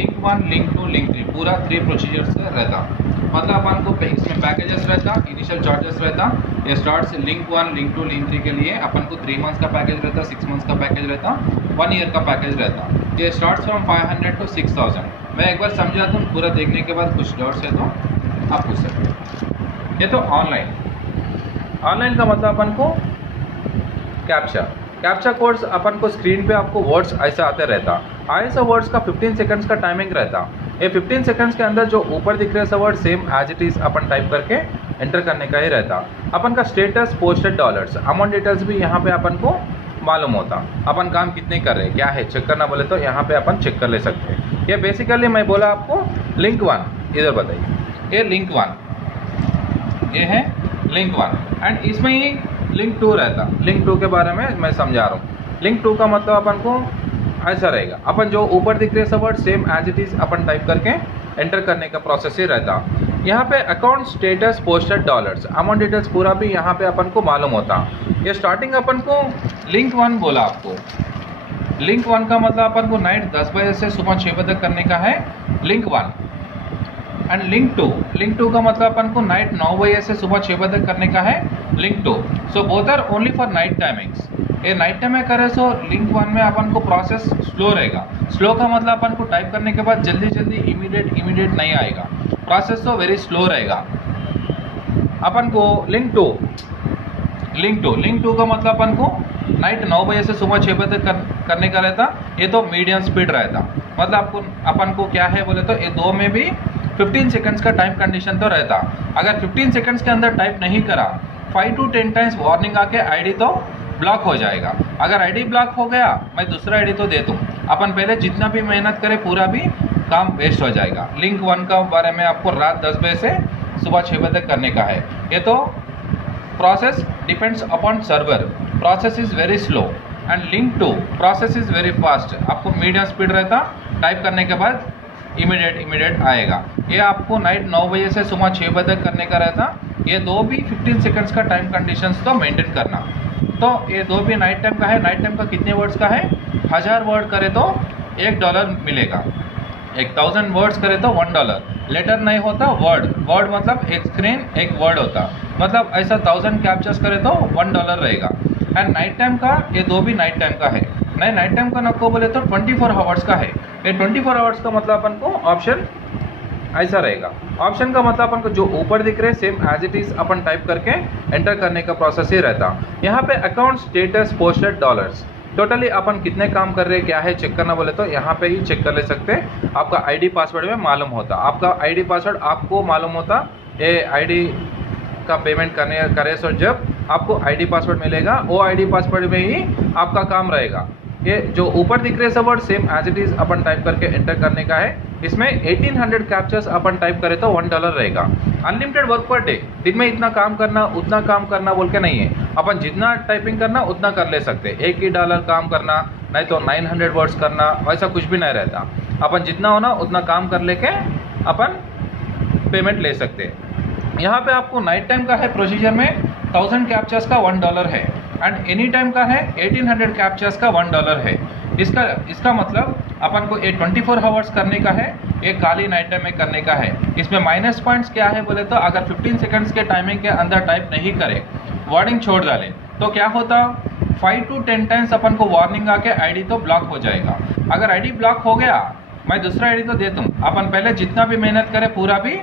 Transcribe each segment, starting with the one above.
Link 1, link 2, link 3 पूरा 3 procedure से रहता। मतलब अपन को इसमें पैकेजेस रहता, इनिशियल चार्जेस रहता। ये स्टार्ट से लिंक 1, लिंक 2, लिंक 3 के लिए अपन को 3 मंथ्स का पैकेज रहता, 6 मंथ्स का पैकेज रहता, 1 ईयर का पैकेज रहता। ये स्टार्ट फ्रॉम 500 to 6000। मैं एक बार समझा दूँ, पूरा देखने के बाद कुछ डाउट्स है तो आप पूछ सकते हैं। ये तो ऑनलाइन का मतलब अपन को कैप्चा कोड्स अपन को स्क्रीन पे आपको वर्ड्स ऐसा आते रहता। ऐसा वर्ड्स का 15 सेकंड्स का टाइमिंग रहता। ये 15 सेकंड्स के अंदर जो ऊपर दिख रहे word same as it is अपन टाइप करके एंटर करने का ही रहता। अपन का status, posted dollars, amount details भी यहाँ पे अपन को मालूम होता। अपन काम कितने कर रहे हैं, क्या है चेक करना बोले तो यहाँ पे अपन चेक कर ले सकते हैं। ये बेसिकली मैं बोला आपको लिंक 1, इधर बताइए। ये लिंक 1, ये है लिंक 1 एंड इसमें ही लिंक 2 रहता। लिंक 2 के बारे में मैं समझा रहा हूँ। लिंक 2 का मतलब अपन को ऐसा रहेगा, अपन जो ऊपर दिख रहे सब word same as it is अपन टाइप करके एंटर करने का प्रोसेस ही रहता। यहाँ पे account, status, posted dollars, amount details पूरा भी यहाँ पे अपन को मालूम होता। ये स्टार्टिंग अपन को लिंक 1 बोला आपको। लिंक 1 का मतलब अपन को नाइट 10 बजे से सुबह 6 बजे तक करने का है लिंक 1। एंड लिंक 2 का मतलब अपन को नाइट 9 बजे से सुबह 6 बजे तक करने का है link 2। So both are only for night timings. ये नाइट टाइम में करे सो लिंक 1 में अपन को प्रोसेस स्लो रहेगा। स्लो का मतलब अपन को टाइप करने के बाद जल्दी इमीडिएट नहीं आएगा, प्रोसेस तो वेरी स्लो रहेगा। अपन को लिंक 2 का मतलब अपन को नाइट 9 बजे से सुबह 6 बजे तक करने का रहता। ये तो मीडियम स्पीड रहता। मतलब आपको अपन को क्या है बोले तो ये दो में भी 15 सेकंड्स का टाइम कंडीशन तो रहता। अगर 15 सेकंड्स के अंदर टाइप नहीं करा 5 to 10 टाइम्स वार्निंग आके आईडी तो ब्लॉक हो जाएगा। अगर आईडी ब्लॉक हो गया मैं दूसरा आईडी तो दे दूँ, अपन पहले जितना भी मेहनत करे पूरा भी काम वेस्ट हो जाएगा। लिंक 1 का बारे में आपको रात 10 बजे से सुबह 6 बजे तक करने का है। ये तो process depends upon server, process is very slow. And link 2 process is very fast, आपको मीडियम स्पीड रहता, टाइप करने के बाद इमीडिएट आएगा। ये आपको नाइट 9 बजे से सुबह 6 बजे तक करने का रहता। ये दो भी 15 सेकंड्स का टाइम कंडीशंस तो मेंटेन करना। तो ये दो भी नाइट टाइम का है। नाइट टाइम का कितने वर्ड्स का है, 1000 वर्ड करे तो $1 मिलेगा, 1000 वर्ड्स करे तो $1। लेटर नहीं होता, वर्ड मतलब एक स्क्रीन एक वर्ड होता। मतलब ऐसा 1000 कैप्चर्स करे तो $1 रहेगा। एंड नाइट टाइम का ये दो भी नाइट टाइम का है। नहीं नाइट टाइम का नको बोले तो 24 आवर्स का है। ये 24 आवर्स का मतलब अपन को ऑप्शन ऐसा रहेगा। ऑप्शन का मतलब अपन को जो ऊपर दिख रहे सेम एज इट इज अपन टाइप करके एंटर करने का प्रोसेस ही रहता। यहाँ पे account, status, posted dollars, totally अपन कितने काम कर रहे हैं क्या है चेक करना बोले तो यहाँ पे ही चेक कर ले सकते हैं। आपका आईडी पासवर्ड में मालूम होता, आपका आईडी पासवर्ड आपको मालूम होता। ये आईडी का पेमेंट करे सो जब आपको आईडी पासवर्ड मिलेगा, वो आईडी पासवर्ड में ही आपका काम रहेगा। ये जो ऊपर दिख रहे सब word same as it is अपन टाइप करके एंटर करने का है। इसमें 1800 कैप्चर्स अपन टाइप करें तो $1 रहेगा। अनलिमिटेड वर्क पर डे, दिन में इतना काम करना उतना काम करना बोल के नहीं है। अपन जितना टाइपिंग करना उतना कर ले सकते। $1 काम करना नहीं तो 900 वर्ड्स करना, वैसा कुछ भी नहीं रहता। अपन जितना होना उतना काम कर लेके अपन पेमेंट ले सकते। यहाँ पे आपको नाइट टाइम का है प्रोसीजर में 1000 कैप्चर्स का $1 है। एंड एनी टाइम का है 1800 कैप्चर्स का $1 है। इसका मतलब अपन को ये 24 आवर्स करने का है, ये खाली नाइट टाइम में करने का है। इसमें माइनस पॉइंट्स क्या है बोले तो अगर 15 सेकंड्स के टाइमिंग के अंदर टाइप नहीं करे, वार्निंग छोड़ डाले तो क्या होता, 5 to 10 टाइम्स अपन को वार्निंग आके आईडी तो ब्लॉक हो जाएगा। अगर आईडी ब्लॉक हो गया मैं दूसरा आईडी तो दे दूँ, अपन पहले जितना भी मेहनत करे पूरा भी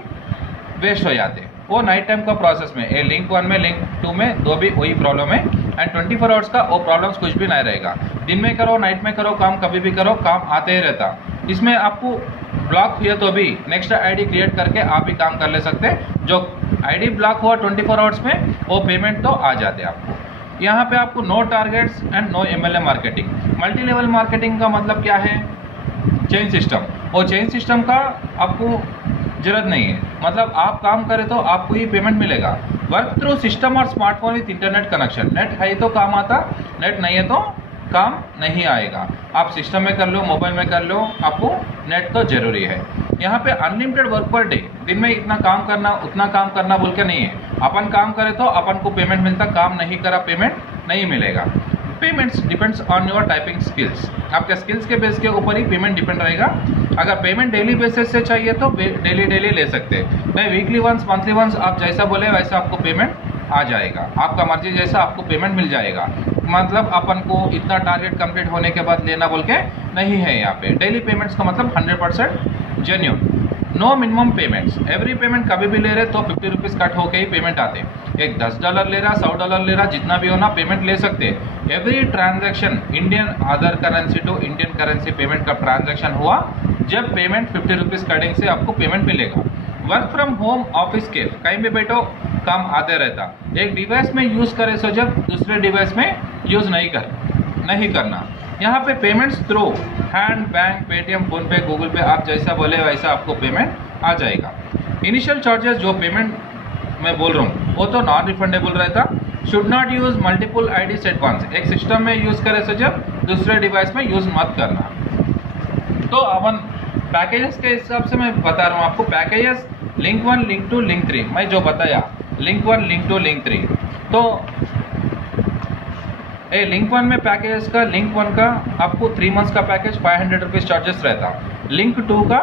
वेस्ट हो जाते। वो नाइट टाइम का प्रोसेस में ये लिंक 1 में लिंक 2 में दो भी वही प्रॉब्लम है। एंड 24 आवर्स का वो प्रॉब्लम्स कुछ भी नहीं रहेगा। दिन में करो नाइट में करो काम, कभी भी करो काम आते ही रहता। इसमें आपको ब्लॉक हुआ तो भी नेक्स्ट आईडी क्रिएट करके आप भी काम कर ले सकते। जो आईडी ब्लॉक हुआ 24 आवर्स में वो पेमेंट तो आ जाते आपको। यहाँ पे आपको no targets and no MLM marketing. Multi level marketing का मतलब क्या है, चेन सिस्टम। वो चेन सिस्टम का आपको जरूरत नहीं है। मतलब आप काम करें तो आपको ही पेमेंट मिलेगा। वर्क थ्रू सिस्टम और smartphone with internet connection. Net है तो काम आता, नेट नहीं है तो काम नहीं आएगा। आप सिस्टम में कर लो, मोबाइल में कर लो, आपको नेट तो जरूरी है। यहाँ पे अनलिमिटेड वर्क पर डे, दिन में इतना काम करना उतना काम करना बोल के नहीं है। अपन काम करे तो अपन को पेमेंट मिलता, काम नहीं करा पेमेंट नहीं मिलेगा। Payments depends on your typing skills. आपके स्किल्स के बेस के ऊपर ही पेमेंट डिपेंड रहेगा। अगर पेमेंट डेली बेसिस से चाहिए तो डेली ले सकते हैं, नहीं वीकली वंस मंथली वंस आप जैसा बोले वैसा आपको पेमेंट आ जाएगा, आपका मर्जी जैसा आपको पेमेंट मिल जाएगा। मतलब अपन को इतना टारगेट कंप्लीट होने के बाद लेना बोल के नहीं है यहाँ पे। डेली पेमेंट्स का मतलब 100% genuine, no minimum payments. Every payment कभी भी ले रहे तो 50 रुपीज़ कट होके ही पेमेंट आते हैं। एक $10 ले रहा, $100 ले रहा, जितना भी हो ना पेमेंट ले सकते हैं। Every transaction Indian other currency to Indian currency payment का ट्रांजैक्शन हुआ जब पेमेंट 50 रुपीज़ कटिंग से आपको पेमेंट मिलेगा। वर्क फ्रॉम होम ऑफिस के कहीं भी बैठो काम आते रहता। एक डिवाइस में यूज़ करे सो जब दूसरे डिवाइस में यूज़ नहीं करना। यहाँ पे payments through hand, bank, Paytm, PhonePe, Google पे आप जैसा बोले वैसा आपको पेमेंट आ जाएगा। इनिशियल चार्जेस जो पेमेंट मैं बोल रहा हूँ वो तो नॉन रिफंडेबल रहता। Should not use multiple IDs at once. एक सिस्टम में यूज़ करे सो जब दूसरे डिवाइस में यूज़ मत करना। तो अपन पैकेजेस के हिसाब से मैं बता रहा हूँ आपको। पैकेजेस लिंक 1, लिंक 2, लिंक 3 मैं जो बताया, लिंक 1, लिंक 2, लिंक 3। तो लिंक 1 में पैकेज का लिंक 1 का आपको 3 मंथ्स का पैकेज 500 रुपीज़ चार्जेस रहता। लिंक 2 का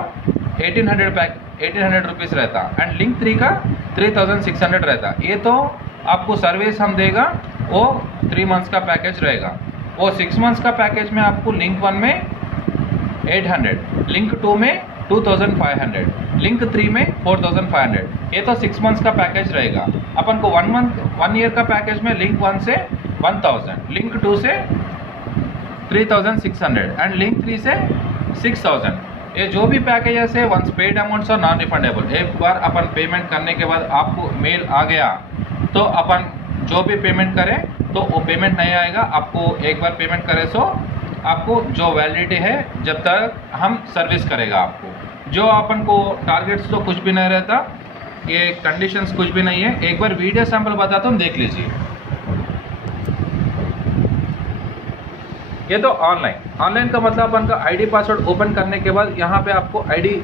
1800 रुपीज़ रहता एंड लिंक 3 का 3600 रहता। ये तो आपको सर्विस हम देगा वो 3 मंथ्स का पैकेज रहेगा। वो 6 मंथ्स का पैकेज में आपको लिंक 1 में 800, लिंक 2 में 2500, लिंक 3 में 4500। ये तो 6 मंथ्स का पैकेज रहेगा। अपन को 1 ईयर का पैकेज में लिंक 1 से 1000, लिंक 2 से 3600 एंड लिंक 3 से 6000। ये जो भी पैकेजेस है वंस पेड अमाउंट्स और नॉन रिफंडेबल। एक बार अपन पेमेंट करने के बाद आपको मेल आ गया तो अपन जो भी पेमेंट करें तो वो पेमेंट नहीं आएगा। आपको एक बार पेमेंट करें सो आपको जो वैलिडिटी है जब तक हम सर्विस करेगा आपको। जो अपन को टारगेट्स तो कुछ भी नहीं रहता, ये कंडीशंस कुछ भी नहीं है। एक बार वीडियो सैंपल बताता हूँ, देख लीजिए। ये तो ऑनलाइन का मतलब अपन का आईडी पासवर्ड ओपन करने के बाद यहाँ पे आपको आईडी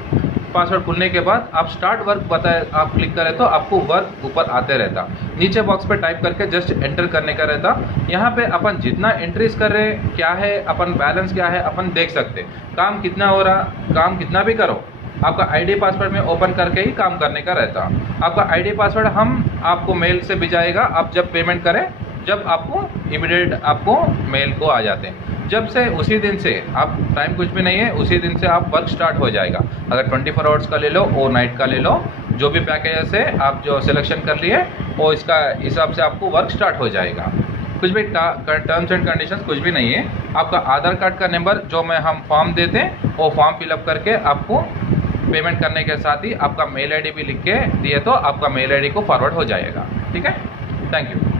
पासवर्ड खुलने के बाद आप स्टार्ट वर्क बताए आप क्लिक करें तो आपको वर्क ऊपर आते रहता। नीचे बॉक्स पे टाइप करके जस्ट एंटर करने का रहता। यहाँ पे अपन जितना एंट्रीज कर रहे क्या है, अपन बैलेंस क्या है अपन देख सकते। काम कितना हो रहा, काम कितना भी करो, आपका आईडी पासवर्ड में ओपन करके ही काम करने का रहता। आपका आईडी पासवर्ड हम आपको मेल से भिजाएगा। आप जब पेमेंट करें जब आपको इमीडिएट आपको मेल को आ जाते हैं। जब से उसी दिन से आप टाइम कुछ भी नहीं है, उसी दिन से आप वर्क स्टार्ट हो जाएगा। अगर 24 आवर्स का ले लो और नाइट का ले लो, जो भी पैकेजेस है आप जो सिलेक्शन कर लिए वो इसका हिसाब से आपको वर्क स्टार्ट हो जाएगा। कुछ भी टर्म्स एंड कंडीशंस कुछ भी नहीं है। आपका आधार कार्ड का नंबर जो मैं हम फॉर्म देते हैं वो फॉर्म फिलअप करके आपको पेमेंट करने के साथ ही आपका मेल आईडी भी लिख के दिए तो आपका मेल आईडी को फॉरवर्ड हो जाएगा। ठीक है, थैंक यू।